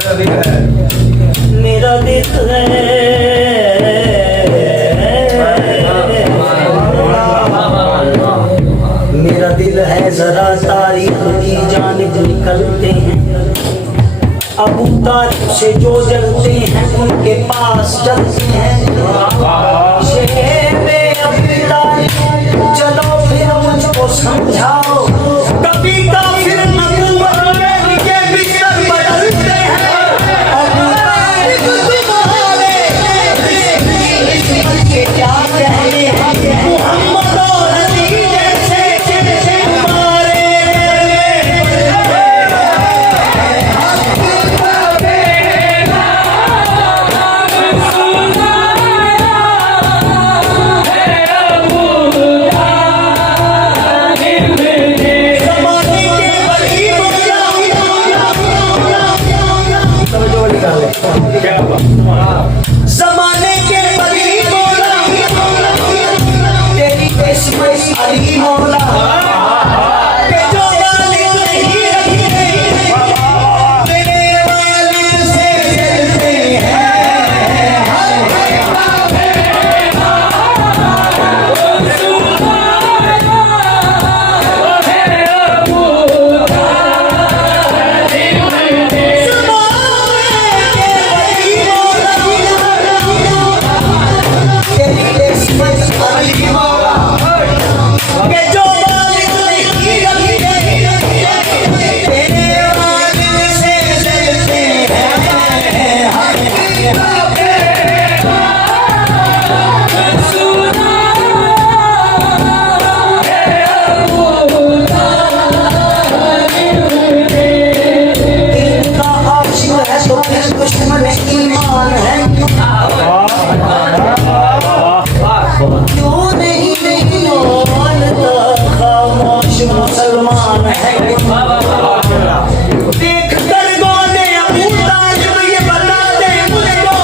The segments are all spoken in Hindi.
मेरा दिल है मेरा दिल है जरा तारीख की जानिब निकलते हैं। अबू तालिब से जो जलते हैं उनके पास चलते हैं। शेरे अबू तालिब चलो फिर मुझको समझाओ, कभी काफिर नबूवत में के बिस्तर बदलते हैं। अबू तालिब तुम्हारे किस्मत के क्या कहने हैं, मोहम्मद और अली जैसे तुम्हारे। ज़माने के बदली मौला, तेरी किस्मत अली मौला, के जो वालिद नहीं रखते, तेरे वालिद से जलते हैं। दुश्मन ईमान है, क्यों नहीं मानता खामोश मुसलमान है। देख कर गोने अबू तालिब ये बता दे मुझको,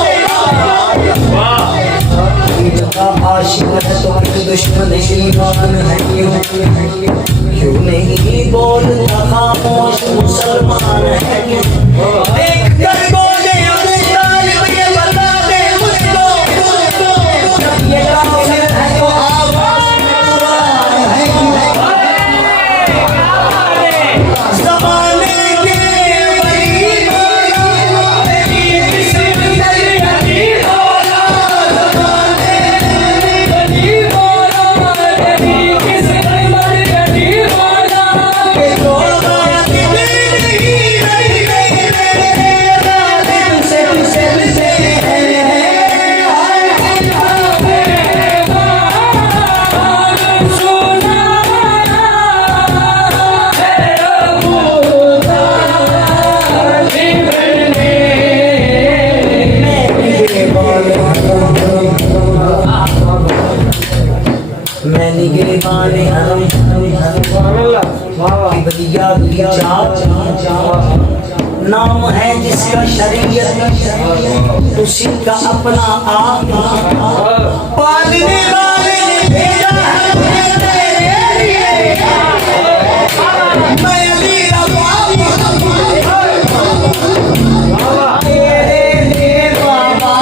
इनका आशिक है तो दुश्मन ईमान है, क्यों नहीं बोलता खामोश मुसलमान है। देख कर गोने अबू तालिब ये बता दे मुझको, ये काफिर है तो आवाज़ में कुरान है। ज़माने के वली मौला, तेरी किस्मत अली मौला, ज़माने के वली मौला, तेरी किस्मत अली मौला, के जो वालिद नहीं मैंने गिरबाने हरम बदिया नाम है जिसका शरीयत उसी का अपना आप, पालने वाले ने भेजा है तेरे लिए, मैं अली रब्बा तेरे लिए बाबा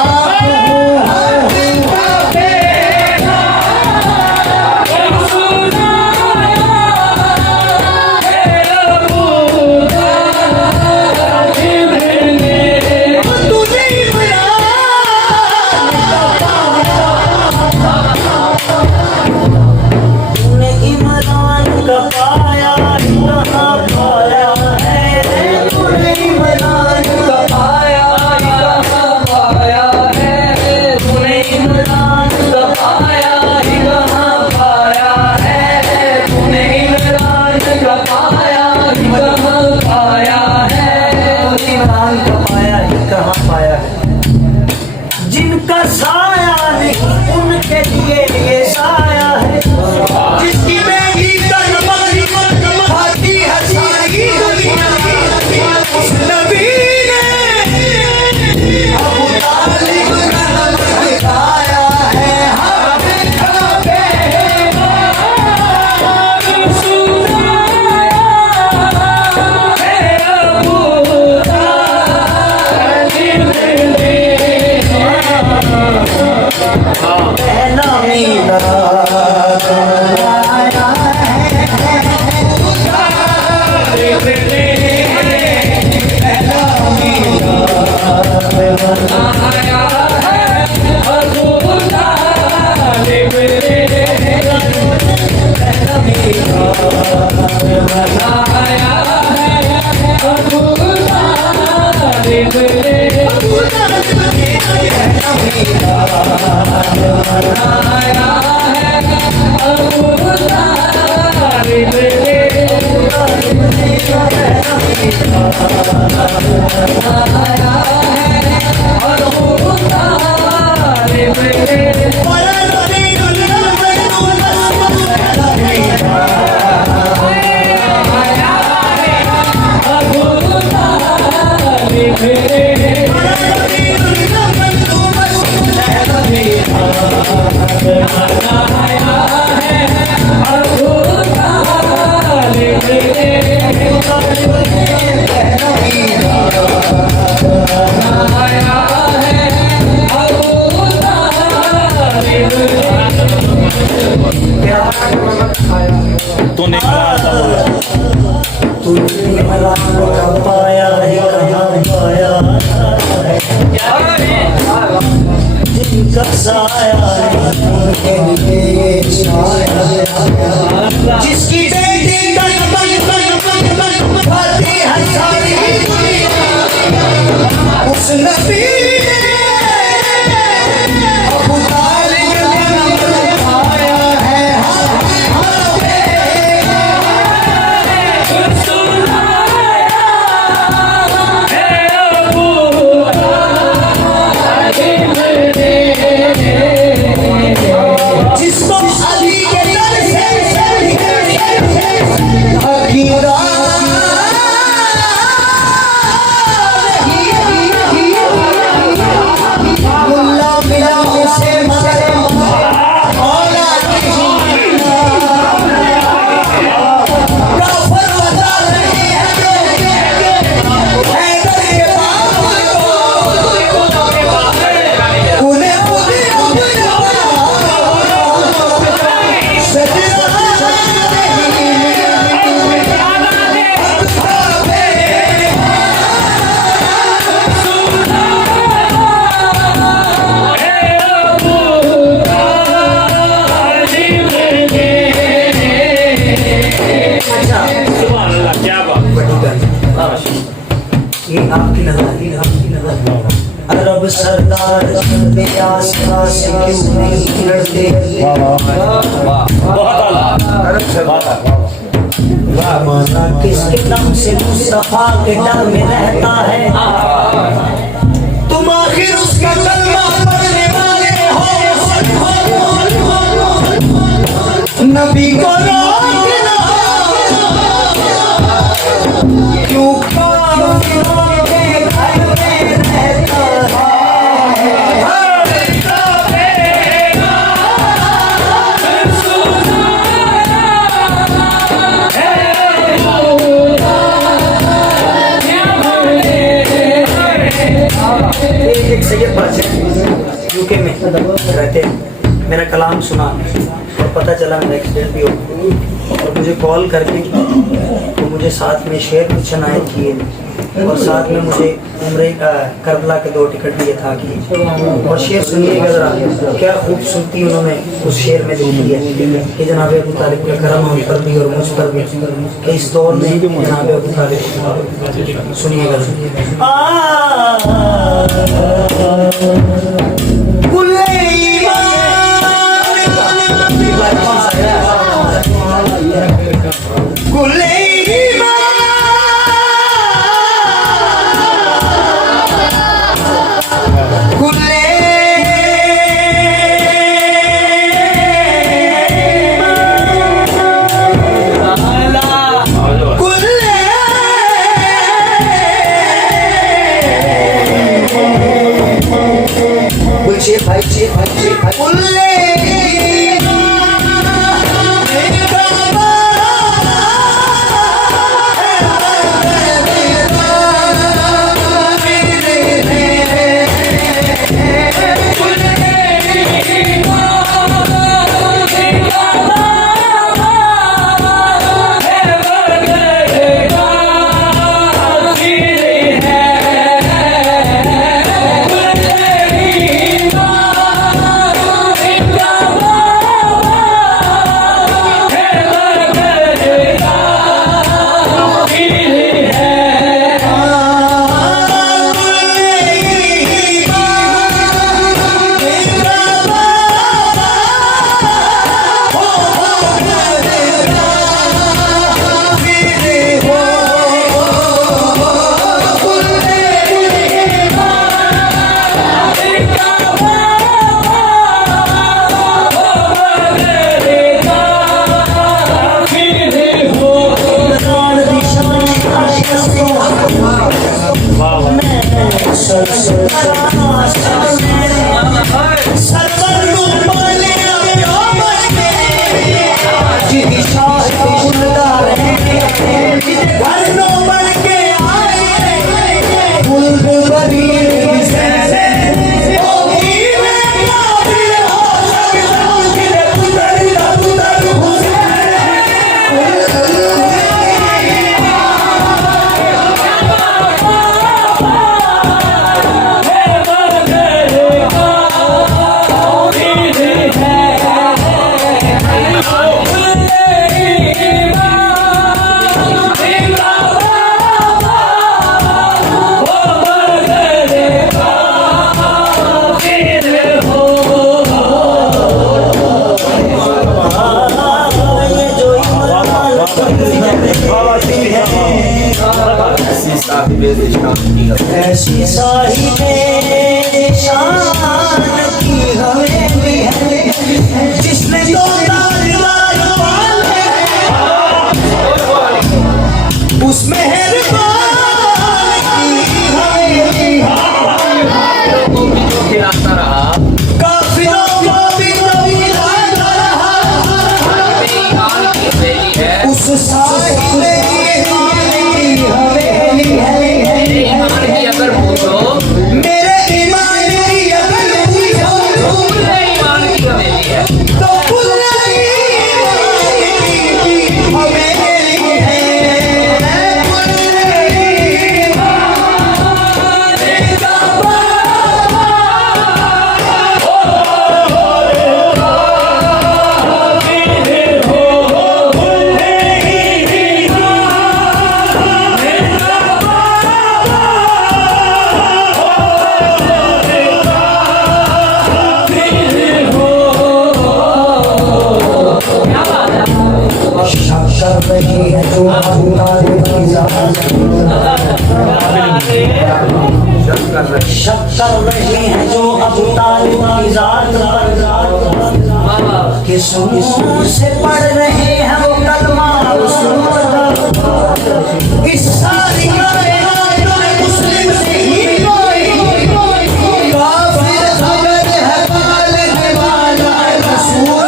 इमरान का पाया कहाँ पाया। तूने तूने मला पाया है कहाँ पाया जिनका साया है उनके लिए ये छाया जिसकी बेटी का खाती है सारी उस नबी अबू तालिब ने पाया है जिसको अली के दर से अकीदा मुल्ला मिला उसे मारे मौला काफर बता रहे हैं हैदर के उन्हें ये आपकी नजर अरब सरदार के आसपास क्यों नहीं लड़ते माना किसके दम से मुस्तफा के डर में रहता है तुम आखिर उसका कलमा पढ़ने वाले हो नबी को रोकना क्यों काफिरों के घर में रहता एक सैयद बादशाह यूके में रहते हैं मेरा कलाम सुना और पता चला मेरा एक्सीडेंट भी हो और मुझे कॉल करके तो मुझे साथ में शेर कुछ इनायत किए और साथ में मुझे उम्रे का करबला के 2 टिकट दिए था कि और शेर सुनिएगा ज़रा क्या खूबसूरती उन्होंने उस शेर में देखी है कि जनाब अबू तालिब का करम हम पर भी और मुझ पर भी कि इस दौर में जनाब अबू तालिब सुनिएगा ऐसी साहिबे शान की हवेली है जिसने दो ताजदार पाले उस मेहरबान की हवेली खिलाता रहा काफिरों को भी खिलाता रहा उस साहिबे की हवेली है ईमान की अगर पूछो मेरे ईमान की अगर पूछो ईमान की हवेली है तो पुरानी हवेली है शक्कर रही है जो शक्कर रही है जो अबू तालिब की जात पर किस मुंह से पढ़ रहे हैं वो कलमा इस सारी कायनात में मुस्लिम से ही कोई काफिर अगर है वालिद वाला रसूल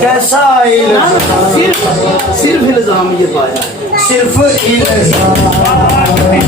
कैसा सिर्फ इल्जाम ये पाया सिर्फ इल्जाम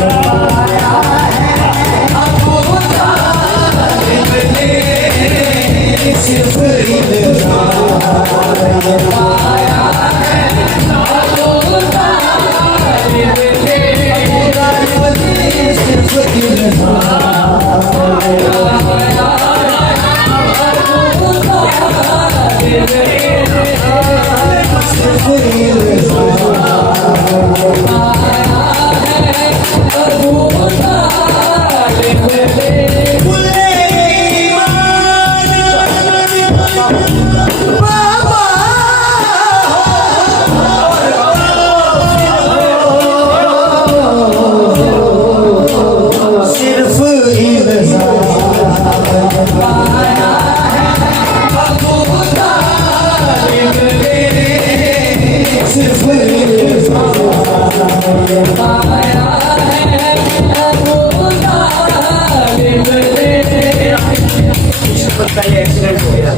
सिर्फ पहले एक्सीडेंट हो गया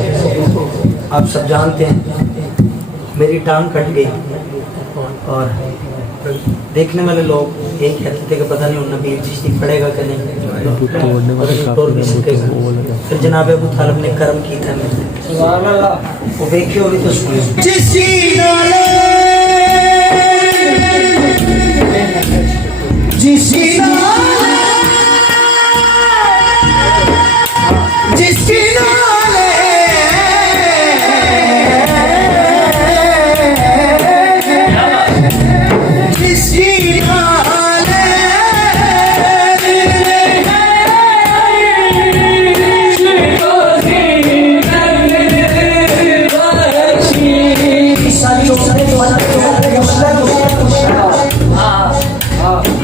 आप सब जानते हैं मेरी टांग कट गई और देखने वाले लोग यही कहते थे कि पता नहीं उन नबी चिश्ती पड़ेगा कि नहीं तोड़ भी सकेगा फिर जनाब अबू तालिब ने कर्म की था मेरे वो देखियो भी तो सुनियो जिसकी नाले जिसकी नाले जिसकी नाले जिसकी नाले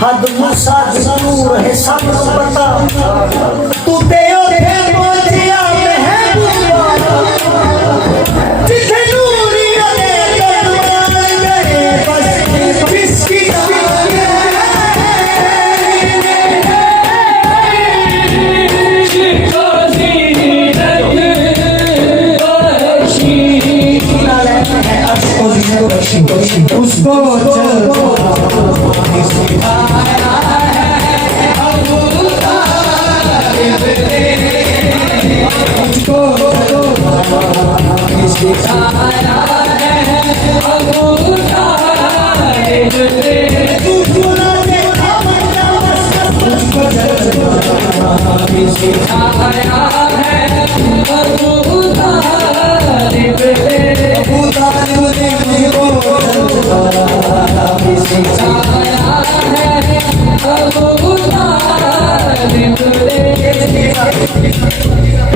हद मुसा जरूर है सब पता तू ते उसको चल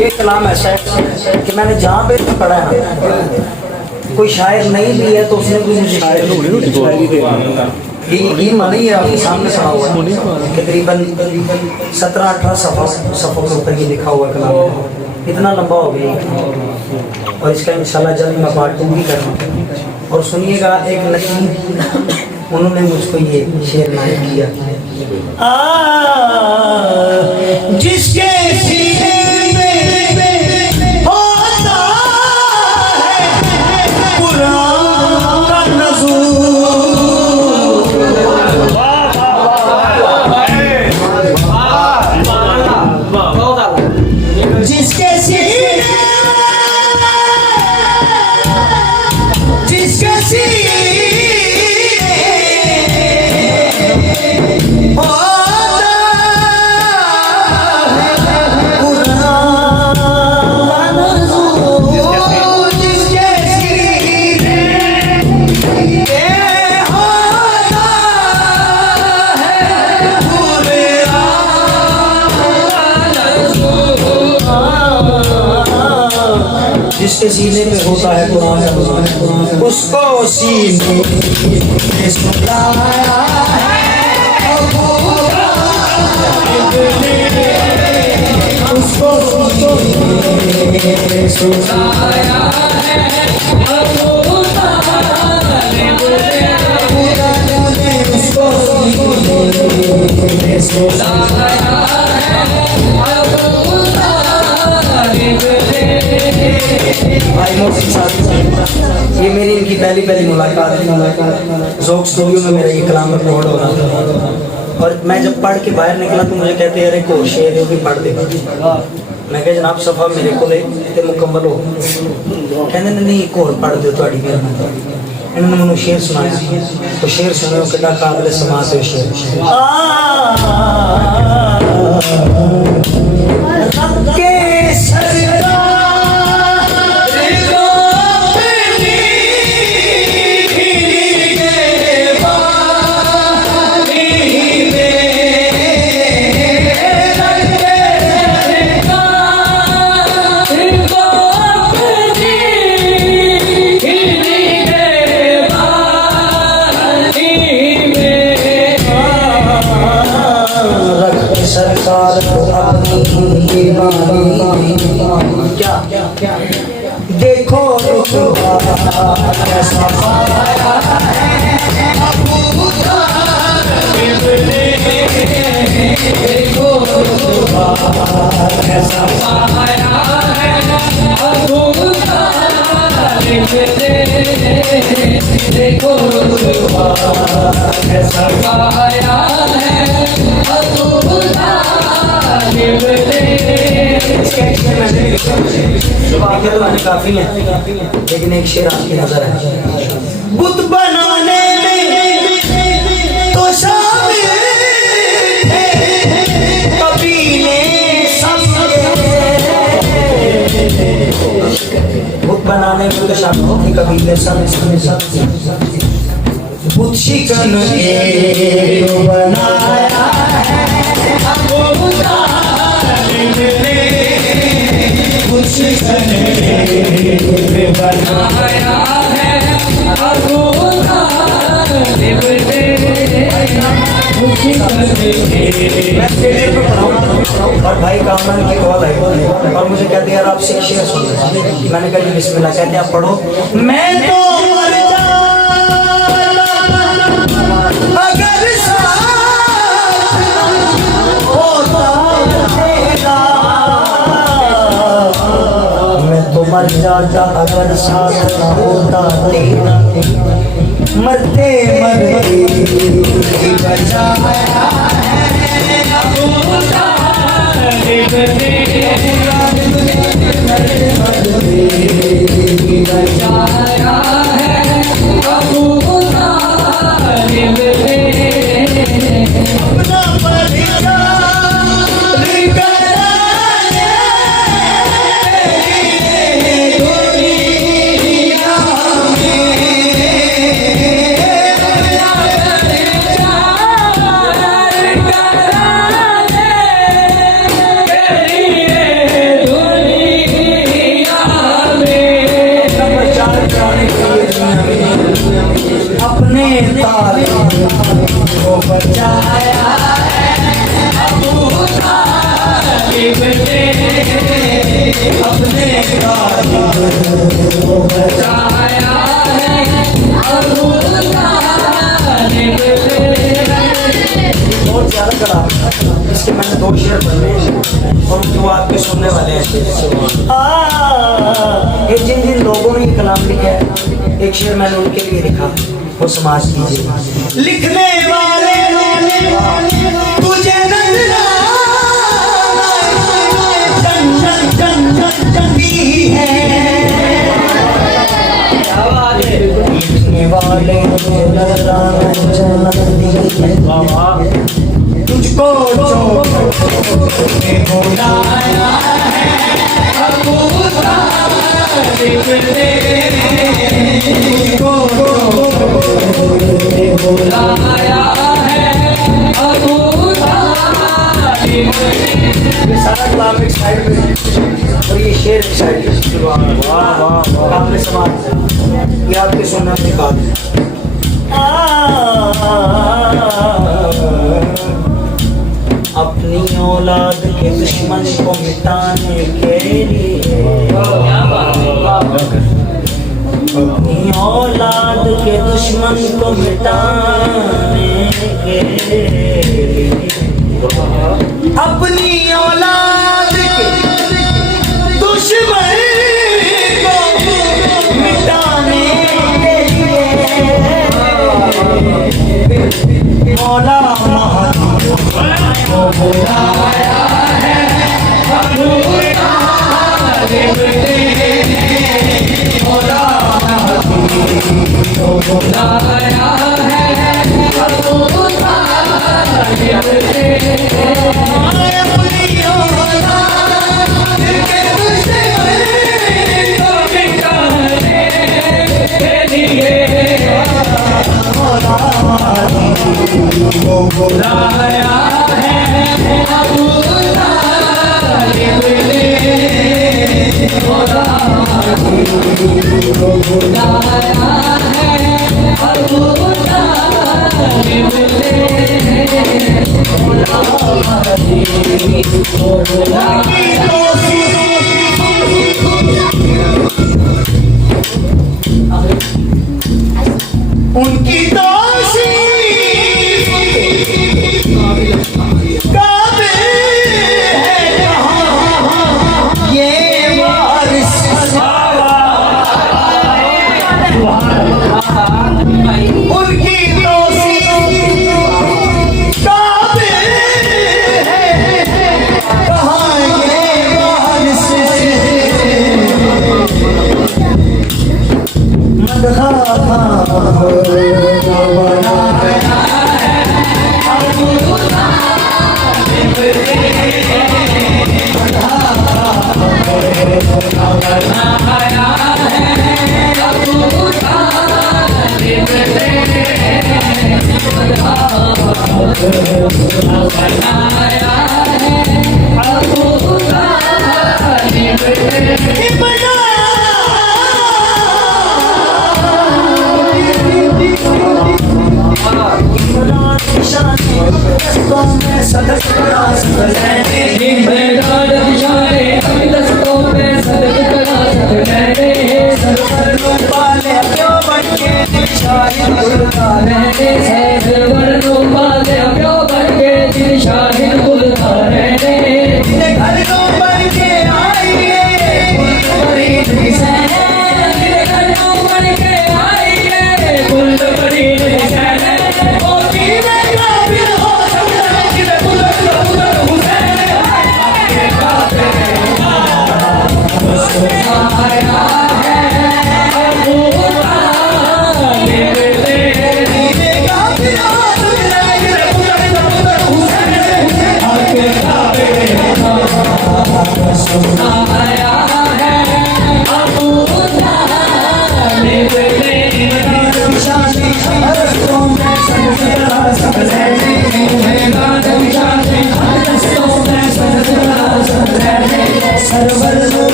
ये कलाम ऐसा है कि मैंने जहाँ पे भी पढ़ा है ना, कोई शायर नहीं भी है तो उसने भी मुझे ये मानी है आपके सामने पढ़ा हुआ है, तकरीबन 17-18 सफ़ों के ऊपर ये लिखा हुआ कलाम, इतना लंबा हो गया और इसका इंशाल्लाह जल्द मैं पार्ट 2 भी करूँगा। और सुनिएगा, एक नकीब उन्होंने मुझको ये शेर नायक किया, जिसके सीने में होता है कुरान का नज़ूल, जिसके सीने जिसके सीने पे होता है कुरान का नज़ूल, उसको सीने में सुलाया है, उसको सीने में सुलाया है, उसको सीने में सुलाया भाई मोहसिन साहब, ये मेरी इनकी पहली मुलाकात है। ज़ोक स्टूडियो में मेरा ये कलाम रिकॉर्ड हो रहा था और मैं जब पढ़ के बाहर निकला तो मुझे कहते अरे को शेर है भी पढ़ दे। मैं कहा जनाब सफ़ा मेरे को ते मुकम्मल हो, कहते नहीं एक और पढ़ दो थोड़ी मेहरबानी। इन्होंने मैंने शेर सुनाया तो शेर सुनो कि काबिल समात है शेर, सरकार को अपनी क्या देखो रुतबा कैसा पाया है, देखो रुतबा कैसा पाया है, देखो रुतबा कैसा पाया है, काफी है लेकिन एक शेर आपकी नजर है, बुत बनाने में तो शामिल थे कबीले समझे, बुत बनाने में तो शामिल थे कबीले समझे, बुत शिकन के बनाया है, कुछ बनाया है, और भाई कामरान की कॉल आई और मुझे कहते यार आप शेर सुन। मैंने कहा बिस्मिल्लाह, कहते आप पढ़ो। मैं तो मर अगर मर जाता अगर साथ न होता तेरा, मरते मरते बचाया बचाया है अबू तालिब ने, अपने गालिब को बचाया है अबू तालिब ने। बहुत ज्यादा कड़ा, इसके मैंने 2 शेर पढ़े हैं और जो आपके सुनने वाले हैं। ये जिन जिन लोगों ने ये कलाम लिखा है, एक शेर मैंने उनके लिए लिखा, वो समाज कीजिए। लिखने वाले तुझे नजराना जन्नत जन्नत दी है, लिखने वाले तुझे नजराना जन्नत दी है, तुझको ने बुलाया है अबू तालिब ने, तुझको ने बुलाया है अबू तालिब ने। ये सारा कलाम एक साइड में और ये शेर एक साइड में। वाह वाह वाह, आपने समाज याद के सुनना की बात। अपनी औलाद के दुश्मन को मिटाने के लिए, अपनी औलाद के दुश्मन को मिटाने के लिए, अपनी औलाद के दुश्मन को मिटाने के लिए मौला को बुलाया है अबू तालिब ने, मौला को बुलाया है अबू तालिब ने। अपनी औलाद के दुश्मन को मिटाने के लिए मौला को बुलाया है अबू तालिब ने, मौला को बुलाया है अबू तालिब ने, मौला को बुलाया। उनकी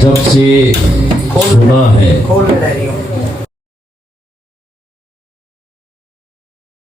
जब से सुना है खोल ले रही हूँ